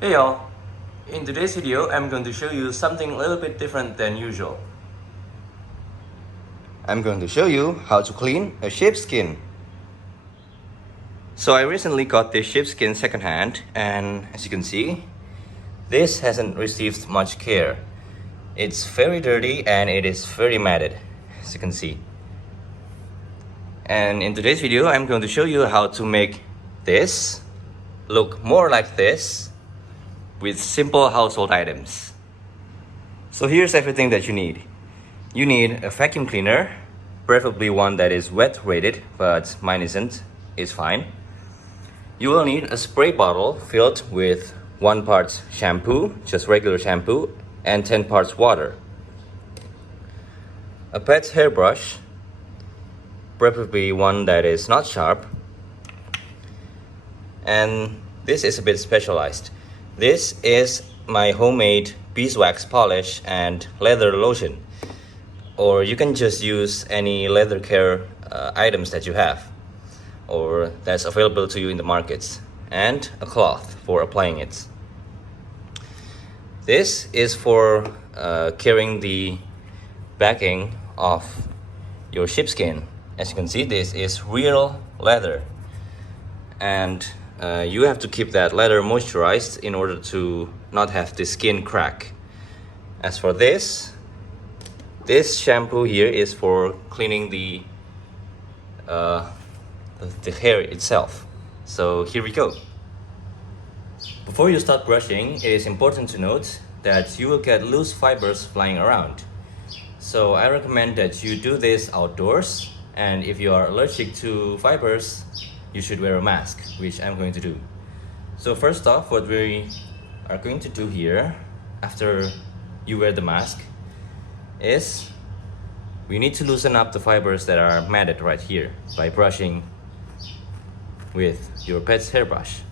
Hey y'all, in today's video I'm going to show you something a little bit different than usual. I'm going to show you how to clean a sheepskin. So I recently got this sheepskin secondhand, and as you can see, this hasn't received much care. It's very dirty and it is very matted, as you can see. And in today's video I'm going to show you how to make this look more like this with simple household items. So here's everything that you need. You need a vacuum cleaner, preferably one that is wet rated, but mine isn't, it's fine. You will need a spray bottle filled with 1 part shampoo, just regular shampoo, and 10 parts water. A pet hairbrush, preferably one that is not sharp. And this is a bit specialized. This is my homemade beeswax polish and leather lotion. Or you can just use any leather care items that you have or that's available to you in the markets, and a cloth for applying it. This is for carrying the backing of your sheepskin. As you can see, this is real leather, and you have to keep that leather moisturized in order to not have the skin crack. As for this shampoo here is for cleaning the hair itself. So here we go. Before you start brushing, it is important to note that you will get loose fibers flying around. So I recommend that you do this outdoors, and if you are allergic to fibers, you should wear a mask, which I'm going to do. So first off, what we are going to do here after you wear the mask is we need to loosen up the fibers that are matted right here by brushing with your pet's hairbrush.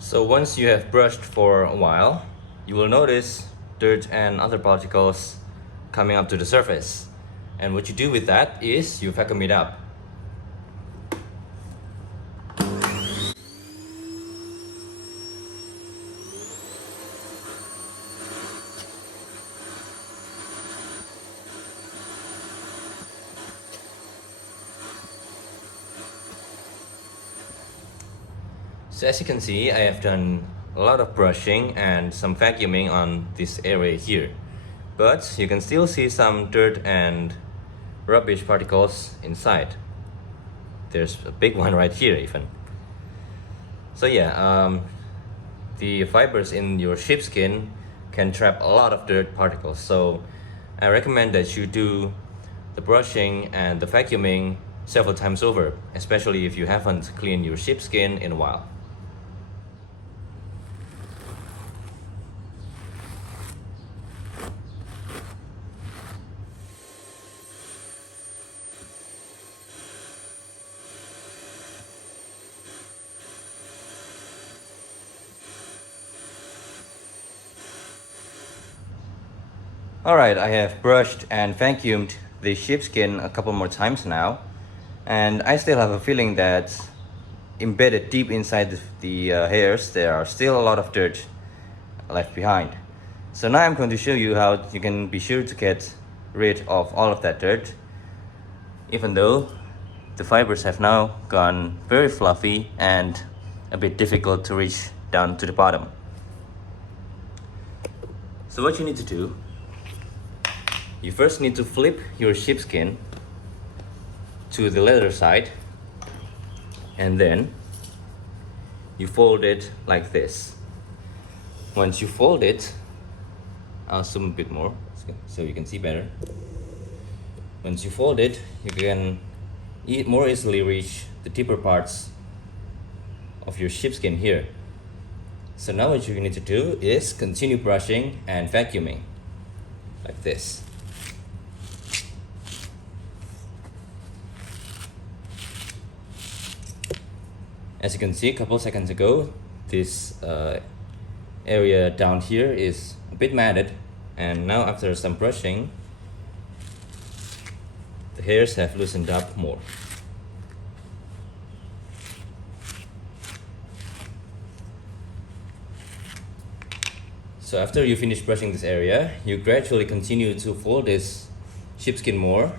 So once you have brushed for a while, you will notice dirt and other particles coming up to the surface. And what you do with that is you vacuum it up. So as you can see, I have done a lot of brushing and some vacuuming on this area here. But you can still see some dirt and rubbish particles inside. There's a big one right here even. So yeah, the fibers in your sheepskin can trap a lot of dirt particles. So I recommend that you do the brushing and the vacuuming several times over, especially if you haven't cleaned your sheepskin in a while. Alright, I have brushed and vacuumed the sheepskin a couple more times now, and I still have a feeling that embedded deep inside the hairs there are still a lot of dirt left behind. So now I'm going to show you how you can be sure to get rid of all of that dirt, even though the fibers have now gone very fluffy and a bit difficult to reach down to the bottom. So what you need to do, you first need to flip your sheepskin to the leather side, and then you fold it like this. Once you fold it, I'll zoom a bit more so you can see better. Once you fold it, you can more easily reach the deeper parts of your sheepskin here. So now what you need to do is continue brushing and vacuuming like this. As you can see, a couple seconds ago, this area down here is a bit matted, and now after some brushing, the hairs have loosened up more. So after you finish brushing this area, you gradually continue to fold this sheepskin more,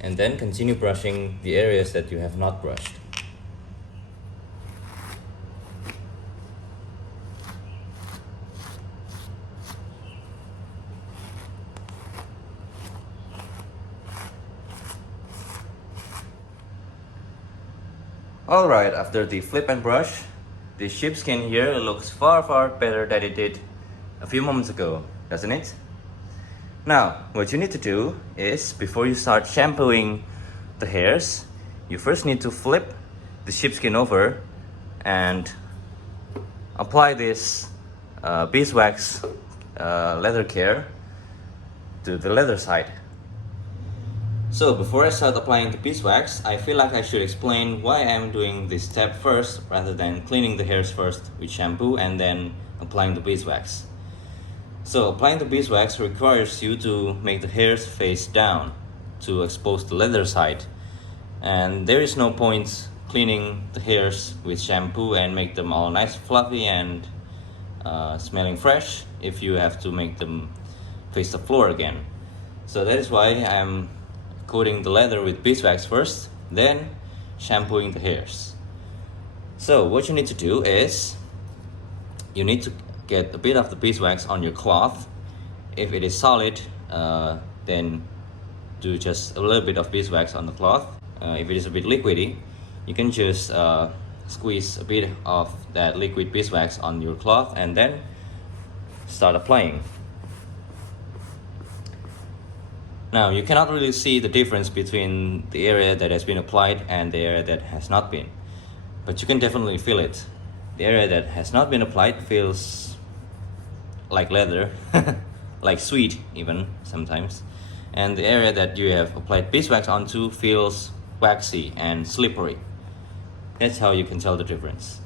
and then continue brushing the areas that you have not brushed. Alright, after the flip and brush, the sheepskin here looks far better than it did a few moments ago, doesn't it? Now, what you need to do is, before you start shampooing the hairs, you first need to flip the sheepskin over and apply this beeswax leather care to the leather side. So before I start applying the beeswax, I feel like I should explain why I'm doing this step first rather than cleaning the hairs first with shampoo and then applying the beeswax. So applying the beeswax requires you to make the hairs face down to expose the leather side, and there is no point cleaning the hairs with shampoo and make them all nice fluffy and smelling fresh if you have to make them face the floor again. So that is why I'm coating the leather with beeswax first, then shampooing the hairs. So what you need to do is, you need to get a bit of the beeswax on your cloth. If it is solid, then do just a little bit of beeswax on the cloth. If it is a bit liquidy, you can just squeeze a bit of that liquid beeswax on your cloth and then start applying. Now, you cannot really see the difference between the area that has been applied and the area that has not been, but you can definitely feel it. The area that has not been applied feels like leather, like sweet even sometimes, and the area that you have applied beeswax onto feels waxy and slippery. That's how you can tell the difference.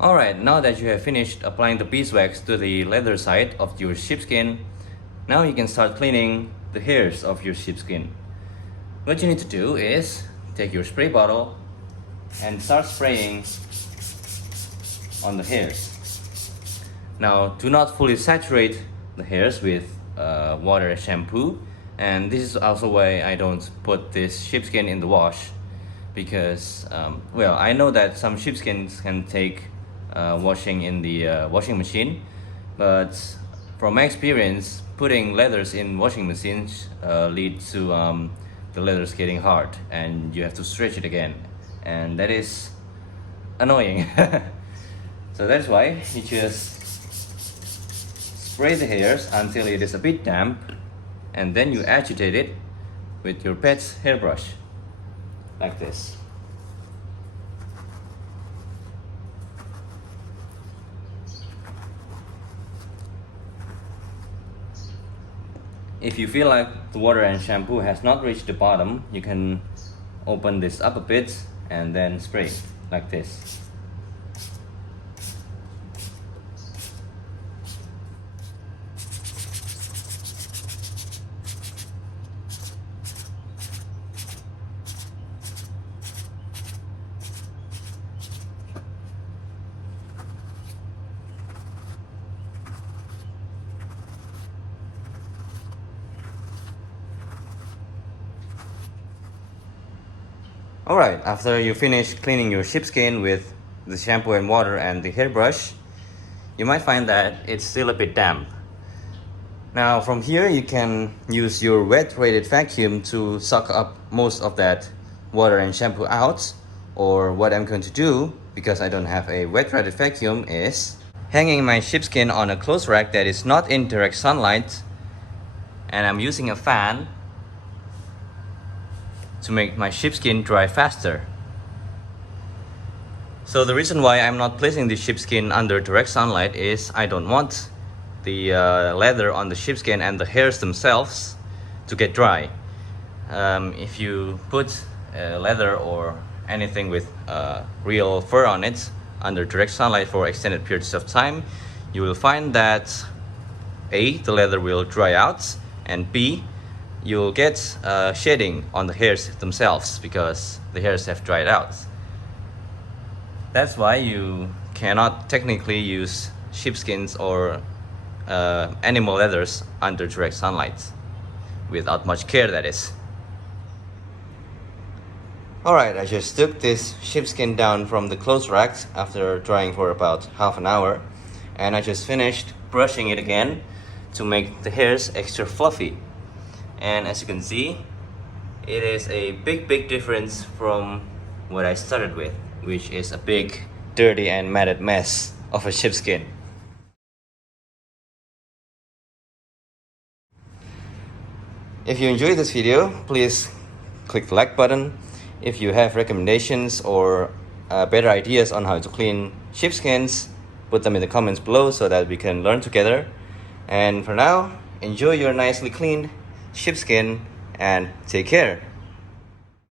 Alright, now that you have finished applying the beeswax to the leather side of your sheepskin, now you can start cleaning the hairs of your sheepskin. What you need to do is take your spray bottle and start spraying on the hairs. Now, do not fully saturate the hairs with water and shampoo, and this is also why I don't put this sheepskin in the wash, because well, I know that some sheepskins can take washing in the washing machine, but from my experience, putting leathers in washing machines leads to the leathers getting hard and you have to stretch it again, and that is annoying. So that's why you just spray the hairs until it is a bit damp, and then you agitate it with your pet's hairbrush like this. If you feel like the water and shampoo has not reached the bottom, you can open this up a bit and then spray like this. Alright, after you finish cleaning your sheepskin with the shampoo and water and the hairbrush, you might find that it's still a bit damp. Now from here you can use your wet rated vacuum to suck up most of that water and shampoo out, Or what I'm going to do, because I don't have a wet-threaded vacuum, is hanging my sheepskin on a clothes rack that is not in direct sunlight, and I'm using a fan to make my sheepskin dry faster. So the reason why I'm not placing the sheepskin under direct sunlight is I don't want the leather on the sheepskin and the hairs themselves to get dry. If you put leather or anything with real fur on it under direct sunlight for extended periods of time, you will find that A, the leather will dry out, and B, you'll get shedding on the hairs themselves because the hairs have dried out. That's why you cannot technically use sheepskins or animal leathers under direct sunlight, without much care, that is. Alright, I just took this sheepskin down from the clothes rack after drying for about half an hour, and I just finished brushing it again to make the hairs extra fluffy. And as you can see, it is a big difference from what I started with, which is a big, dirty and matted mess of a sheepskin. If you enjoyed this video, please click the like button. If you have recommendations or better ideas on how to clean sheepskins, put them in the comments below so that we can learn together. And for now, enjoy your nicely cleaned sheepskin and take care.